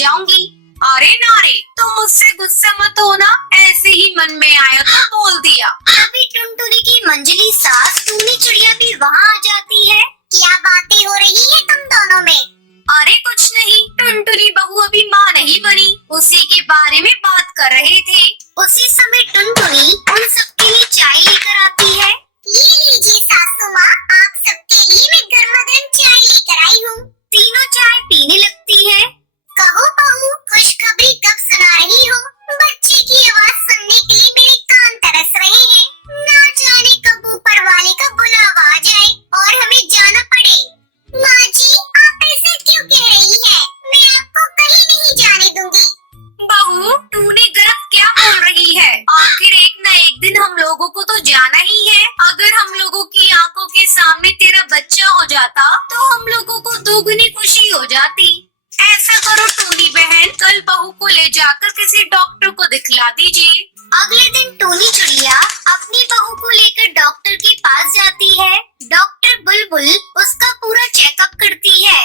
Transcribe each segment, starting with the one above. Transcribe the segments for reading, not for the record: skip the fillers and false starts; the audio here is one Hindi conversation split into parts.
जाऊंगी। अरे नारे, तुम मुझसे गुस्सा मत होना, ऐसे ही मन में आया तो बोल दिया। तभी टुनटुनी की मंजली सास टूनी चिड़िया भी वहाँ आ जाती है। क्या बातें हो रही है तुम दोनों में? अरे कुछ नहीं, टुनटुनी बहू अभी माँ नहीं बनी, उसी के बारे में बात कर रहे थे। उसी समय टुनटुनी उन सबके लिए चाय लेकर आती है। ये लीजिए सासू माँ, आप सबके लिए मैं गर्मा-गर्म चाय लेकर आई हूँ। तीनों चाय पीने लगती है। कहो बहू, खुशखबरी कब सुना रही हो? बच्चे की आवाज सुनने के लिए मेरे कान तरस रहे हैं। ना जाने कब ऊपर वाले का बुलावा आ जाए और हमें जाना पड़े। माँ जी, आप ऐसा क्यों कह रही है? मैं आपको कहीं नहीं जाने दूंगी। बहू, तूने गलत क्या बोल रही है? आखिर एक न एक दिन हम लोगों को तो जाना ही है। अगर हम लोगों की आंखों के सामने तेरा बच्चा हो जाता तो हम लोगों को दोगुनी खुशी हो जाती। ऐसा करो टूनी बहन, कल बहू को ले जाकर किसी डॉक्टर को दिखला दीजिए। अगले दिन टूनी चिड़िया अपनी बहू को लेकर डॉक्टर के पास जाती है। डॉक्टर बुलबुल उसका पूरा चेकअप करती है।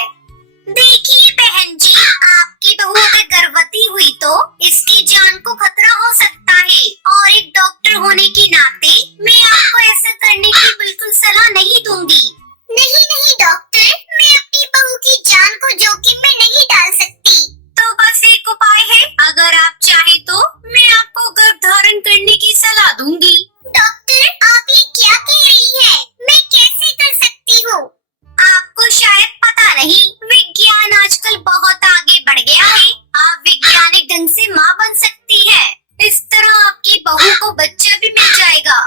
देखिए बहन जी, आपकी बहू अगर गर्भवती हुई तो इसकी जान को खतरा हो सकता है और एक डॉक्टर होने के नाते मैं आपको ऐसा करने की बिल्कुल सलाह नहीं दूंगी। नहीं नहीं डॉक्टर, मैं अपनी बहू की जान को जोखिम में नहीं डाल सकती। तो बस एक उपाय है, अगर आप चाहें तो मैं आपको गर्भ धारण करने की सलाह दूंगी। डॉक्टर, आप ये क्या कह रही है? मैं कैसे कर सकती हूँ? आपको शायद पता नहीं, विज्ञान आजकल बहुत आगे बढ़ गया है। आप वैज्ञानिक ढंग से माँ बन सकती है। इस तरह आपकी बहू को बच्चा भी मिल जाएगा।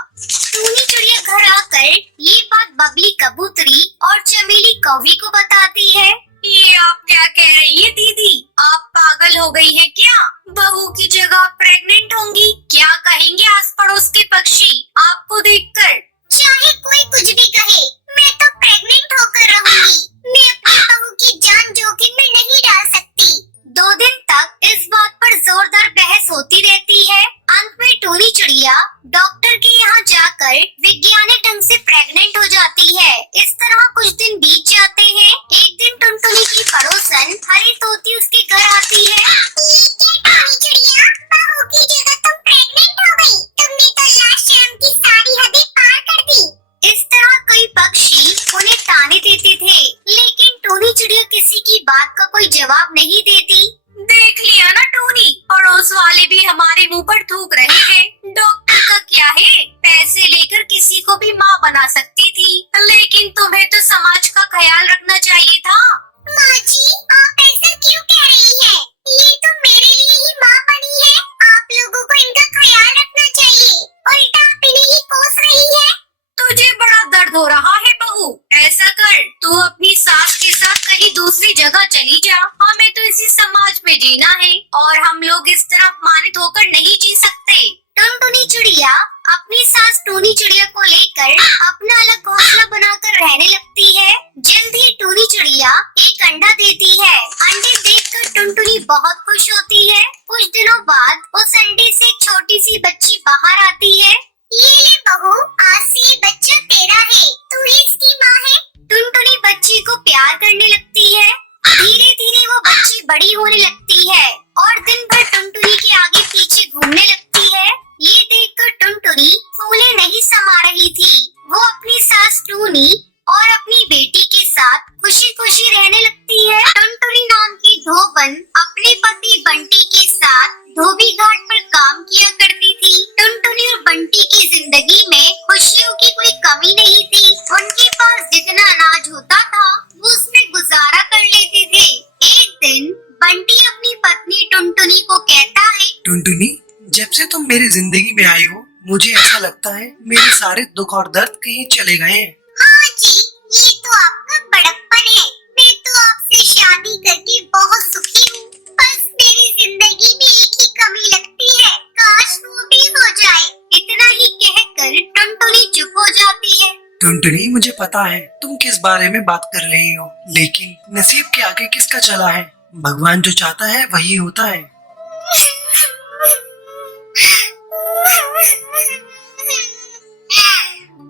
टूनी चिड़िया घर आकर ये बात बबली कबूतरी और चमेली कौवी को बताती है। ये आप क्या कह रही है दीदी? आप पागल हो गई है क्या? बहू की जगह प्रेग्नेंट होंगी, क्या कहेंगे आस पड़ोस के पक्षी आपको देखकर? चाहे कोई कुछ भी कहे, मैं तो प्रेग्नेंट होकर रहूंगी। मैं अपनी बहू की जान जोखिम में नहीं डाल सकती। 2 दिन तक इस बात पर जोरदार बहस होती रहती है। अंत में टूनी चिड़िया डॉक्टर के यहाँ जाकर वैज्ञानिक ढंग से प्रेग्नेंट हो जाती है। इस तरह कुछ दिन बीत जाते हैं। एक दिन टुनटुनी की पड़ोसन हरी तोती उसके घर आती है। ये क्या टूनी चिड़िया, बहू की जगह तुम प्रेग्नेंट हो गई? तुमने तो लास्ट शर्म की सारी हदें पार कर दी। इस तरह कई पक्षी उन्हें ताने देते थे, लेकिन टूनी चिड़िया किसी की बात का कोई जवाब नहीं देती। देख लिया ना टूनी, पड़ोस वाले भी हमारे मुंह पर थूक रहे हैं। डॉक्टर का क्या है, पैसे लेकर किसी को भी माँ बना सकती थी, लेकिन तुम्हें तो समाज का ख्याल रखना चाहिए था। माँ जी, आप ऐसा क्यों कह रही हैं? ये तो मेरे लिए ही माँ बनी है। आप लोगों को इनका ख्याल रखना चाहिए। उल्टा आप इन्हें ही कोस रही है। तुझे बड़ा दर्द हो रहा है बहू, ऐसा कर, तू अपनी सास के साथ कहीं दूसरी जगह चली जा। हमें तो इसी समाज में जीना है और हम लोग इस तरह अपमानित होकर नहीं जी सकते। टुनटुनी चिड़िया अपनी सास टूनी चिड़िया को लेकर अपना अलग घोंसला बनाकर रहने लगती है। जल्द ही टूनी चिड़िया एक अंडा देती है। अंडे देखकर टुनटुनी बहुत खुश होती है। कुछ दिनों बाद उस अंडे से एक छोटी सी बच्ची बाहर आती है। ये ले बहू, आज से ये बच्चा तेरा है, तू ही इसकी माँ है। टुनटुनी बच्ची को प्यार करने लगती है। धीरे धीरे वो बच्ची बड़ी होने लगती है और दिन भर टुनटुनी के आगे पीछे घूमने लगती है। ये देखकर टुनटुनी फूले नहीं समा रही थी। वो अपनी सास टूनी और अपनी बेटी के साथ खुशी खुशी रहने लगती है। टुनटुनी नाम की धोबन अपने पति बंटी के साथ धोबी घाट पर काम किया करती थी। टुनटुनी और बंटी की जिंदगी में खुशियों की कोई कमी नहीं थी। उनके पास जितना अनाज होता था वो उसमें गुजारा कर लेते थे। एक दिन बंटी अपनी पत्नी टुनटुनी को कहता है, टुनटुनी, जब से तुम मेरी जिंदगी में आई हो, मुझे ऐसा लगता है मेरे सारे दुख और दर्द कहीं चले गए हैं। हाँ जी, ये तो आपका बड़प्पन है। मैं तो आपसे शादी करके बहुत सुखी हूँ। बस मेरी जिंदगी में एक ही कमी लगती है, काश वो भी हो जाए। इतना ही कहकर टुनटुनी चुप हो जाती है। टुनटुनी, मुझे पता है तुम किस बारे में बात कर रही हो, लेकिन नसीब के आगे किसका चला है? भगवान जो चाहता है वही होता है।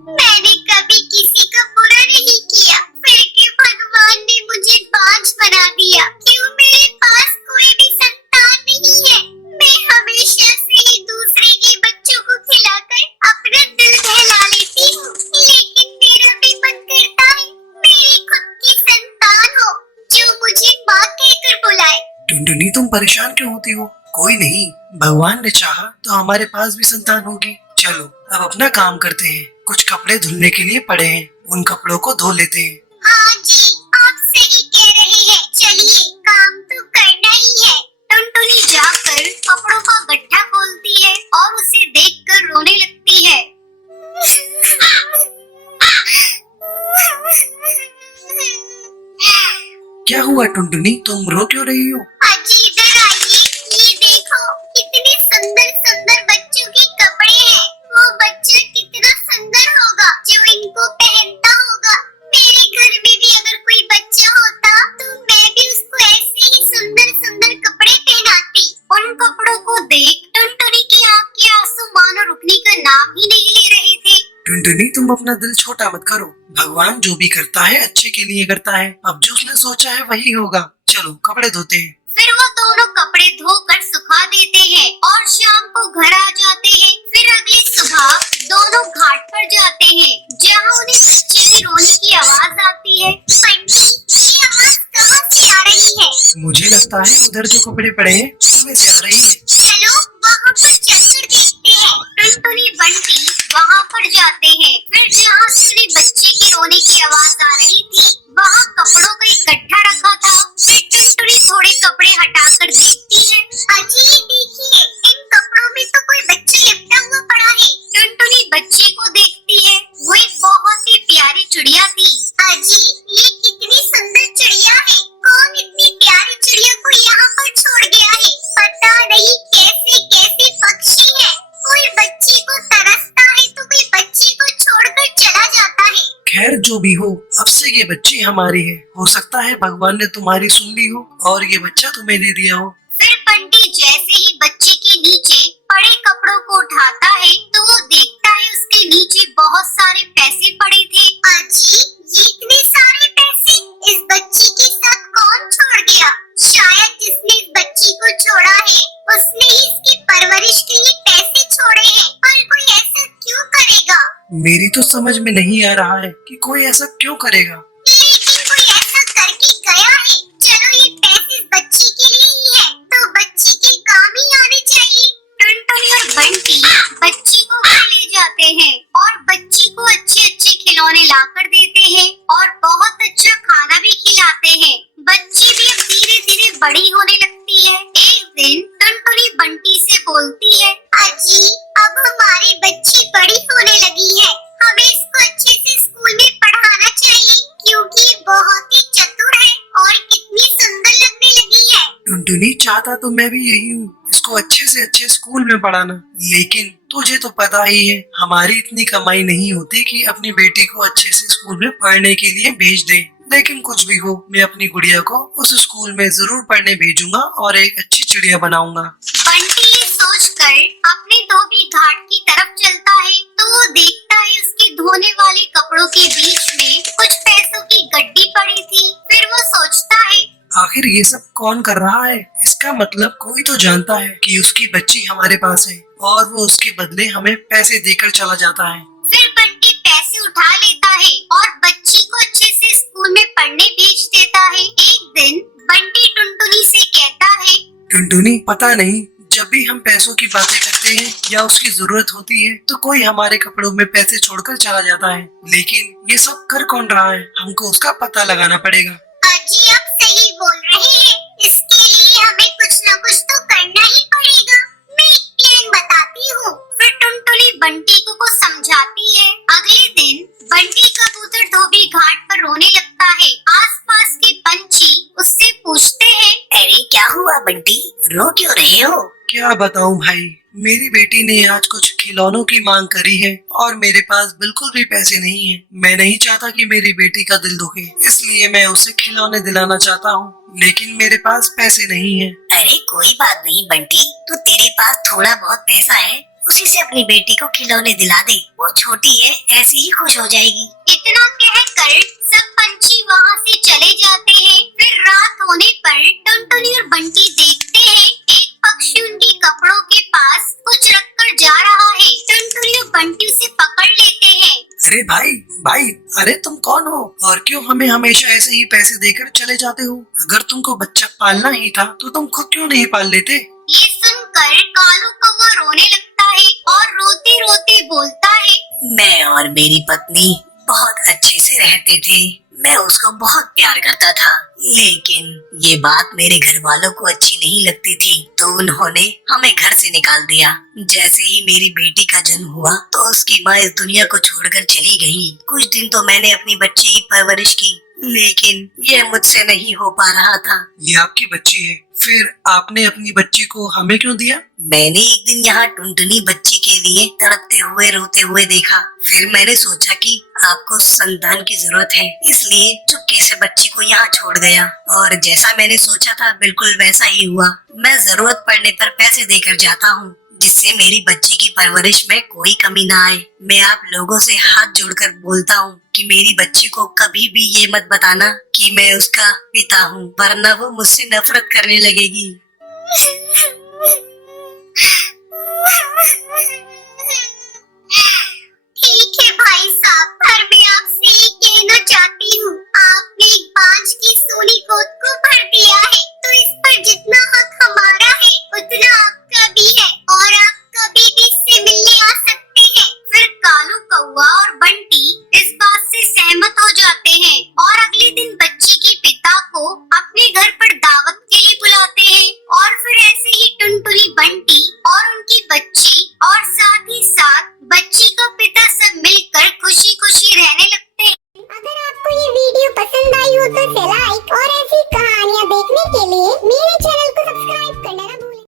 मैंने कभी किसी का बुरा नहीं किया, फिर क्यों भगवान ने मुझे बांझ बना दिया? क्यों मेरे पास कोई भी टुनटुनी तुम परेशान क्यों होती हो? कोई नहीं, भगवान ने चाहा तो हमारे पास भी संतान होगी। चलो अब अपना काम करते हैं। कुछ कपड़े धुलने के लिए पड़े हैं, उन कपड़ों को धो लेते हैं। हाँ जी, आप सही कह रहे हैं। चलिए, काम तो करना ही है। टुनटुनी जाकर कपड़ों का गट्ठा खोलती है और उसे देखकर रोने लगती है। क्या हुआ टुनटुनी, तुम रो क्यों रही हो? अजी इधर आइए, ये देखो कितने सुंदर सुंदर बच्चों के कपड़े हैं। वो बच्चा कितना सुंदर होगा जो इनको पहनता होगा। मेरे घर में भी अगर कोई बच्चा होता तो मैं भी उसको ऐसे ही सुंदर सुंदर कपड़े पहनाती। उन कपड़ों को देख टुनटुनी की आँख के आंसू मानो रुकने का नाम ही नहीं ले रहे थे। टुनटुनी तुम अपना दिल छोटा मत करो, भगवान जो भी करता है अच्छे के लिए करता है। अब जो उसने सोचा है वही होगा। चलो कपड़े धोते हैं। फिर वो दोनों कपड़े धोकर सुखा देते हैं और शाम को घर आ जाते हैं। फिर अगली सुबह दोनों घाट पर जाते हैं जहाँ उन्हें बच्चे के रोने की आवाज आती है। बंटी, ये आवाज कहाँ से आ रही है? मुझे लगता है उधर जो कपड़े पड़े हैं उनमें से आ रही है। चलो वहाँ पर चलकर देखते हैं। टुनटुनी बंटी वहाँ पर जाते हैं। फिर जहाँ से उन्हें बच्चे के रोने की आवाज आ रही थी वहाँ कपड़ों का एक गट्ठा रखा था। फिर टुनटुनी थोड़े कपड़े हटाकर देखती है। अजी देखिए, इन कपड़ों में तो कोई बच्चा लिपटा हुआ पड़ा है। टुनटुनी बच्चे को देखती है, वो एक बहुत ही प्यारी चिड़िया थी। अजी ये कितनी सुंदर चिड़िया है। कौन इतनी प्यारी चिड़िया को यहाँ पर छोड़ गया है? पता नहीं कैसे कैसे पक्षी है। कोई बच्ची को तरसता है तो कोई बच्ची को छोड़कर चला जाता है। खैर जो भी हो, अब से ये बच्ची हमारी है। हो सकता है भगवान ने तुम्हारी सुन ली हो और ये बच्चा तुम्हें दे दिया हो। फिर बंटी जैसे ही बच्चे के नीचे पड़े कपड़ों को उठाता है तो वो देखता है उसके नीचे बहुत सारे पैसे पड़े थे। अजी ये इतने सारे पैसे इस बच्ची के साथ कौन छोड़ गया? शायद जिसने इस बच्ची को छोड़ा है उसने ही इसकी परवरिश के लिए पैसे छोड़े हैं। पर कोई ऐसा क्यों करेगा? मेरी तो समझ में नहीं आ रहा है कि कोई ऐसा क्यों करेगा। लेकिन कोई ऐसा करके गया है। चलो ये पैसे इस बच्ची के लिए ही है तो बच्ची के काम ही आने चाहिए। टुनटुनी और बंटी बच्ची को घर ले जाते हैं और बच्ची को अच्छे अच्छे खिलौने लाकर देते हैं और बहुत अच्छा खाना भी खिलाते हैं। बच्ची भी अब धीरे धीरे बड़ी होने लगती है। एक दिन टुनटुनी बंटी से बोलती है, अजी अब हमारी बच्ची बड़ी होने लगी है, हमें इसको अच्छे से स्कूल में पढ़ाना चाहिए क्योंकि बहुत ही चतुर है और कितनी सुंदर लगने लगी है। टुनटुनी चाहता तो मैं भी यही हूँ, इसको अच्छे से अच्छे स्कूल में पढ़ाना। लेकिन तुझे तो पता ही है हमारी इतनी कमाई नहीं होती कि अपनी बेटी को अच्छे से स्कूल में पढ़ने के लिए भेज दें। लेकिन कुछ भी हो, मैं अपनी गुड़िया को उस स्कूल में जरूर पढ़ने भेजूंगा और एक अच्छी चिड़िया बनाऊंगा। बंटी ये सोचकर अपने धोबी घाट की तरफ चलता है तो वो देखता है उसके धोने वाले कपड़ों के बीच में कुछ पैसों की गड्डी पड़ी थी। फिर वो सोचता है, आखिर ये सब कौन कर रहा है? इसका मतलब कोई तो जानता है कि उसकी बच्ची हमारे पास है और वो उसके बदले हमें पैसे देकर चला जाता है। फिर बंटी पैसे उठा लेता है और बच्ची को अच्छे से स्कूल में पढ़ने भेज देता है। एक दिन बंटी टुनटुनी से कहता है, टुनटुनी पता नहीं, जब भी हम पैसों की बातें करते हैं या उसकी जरूरत होती है तो कोई हमारे कपड़ों में पैसे छोड़कर चला जाता है। लेकिन ये सब कर कौन रहा है? हमको उसका पता लगाना पड़ेगा। अजी आप सही बोल रहे हैं, इसके लिए हमें कुछ न कुछ तो करना ही पड़ेगा। मैं एक प्लान बताती हूँ। फिर टुनटुनी बंटी को समझाती है। अगले दिन बंटी कबूतर धोबी घाट पर रोने लगता है। आसपास के पंछी उससे पूछते हैं, अरे क्या हुआ बंटी, रो क्यों रहे हो? क्या बताऊं भाई, मेरी बेटी ने आज कुछ खिलौनों की मांग करी है और मेरे पास बिल्कुल भी पैसे नहीं है। मैं नहीं चाहता कि मेरी बेटी का दिल दुखे, इसलिए मैं उसे खिलौने दिलाना चाहता हूँ, लेकिन मेरे पास पैसे नहीं है। अरे कोई बात नहीं बंटी, तो तेरे पास थोड़ा बहुत पैसा है, उसी से अपनी बेटी को खिलौने दिला दे। वो छोटी है, ऐसे ही खुश हो जाएगी। इतना कहकर सब पंछी वहाँ से चले जाते हैं। फिर रात होने पर टुनटुनी और बंटी देखते हैं एक पक्षी उनके कपड़ों के पास कुछ रखकर जा रहा है। टुनटुनी और बंटी उसे पकड़ लेते हैं। अरे भाई भाई अरे तुम कौन हो और क्यों हमें हमेशा ऐसे ही पैसे देकर चले जाते हो? अगर तुमको बच्चा पालना ही था तो तुम खुद क्यों नहीं पाल लेते? ये सुनकर कालू कौवा रोने लगता है और रोते रोते बोलता है, मैं और मेरी पत्नी बहुत अच्छे से रहते थे। मैं उसको बहुत प्यार करता था, लेकिन ये बात मेरे घर वालों को अच्छी नहीं लगती थी, तो उन्होंने हमें घर से निकाल दिया। जैसे ही मेरी बेटी का जन्म हुआ तो उसकी माँ इस दुनिया को छोड़कर चली गई। कुछ दिन तो मैंने अपनी बच्ची की परवरिश की, लेकिन ये मुझसे नहीं हो पा रहा था। ये आपकी बच्ची है, फिर आपने अपनी बच्ची को हमें क्यों दिया? मैंने एक दिन यहाँ टुनटुनी बच्ची के लिए तड़पते हुए रोते हुए देखा। फिर मैंने सोचा कि आपको संतान की जरूरत है, इसलिए चुपके से बच्ची को यहाँ छोड़ गया। और जैसा मैंने सोचा था बिल्कुल वैसा ही हुआ। मैं जरूरत पड़ने पर पैसे देकर जाता हूँ, जिससे मेरी बच्ची की परवरिश में कोई कमी ना आए। मैं आप लोगों से हाथ जोड़कर बोलता हूँ कि मेरी बच्ची को कभी भी ये मत बताना कि मैं उसका पिता हूँ, वरना वो मुझसे नफरत करने लगेगी।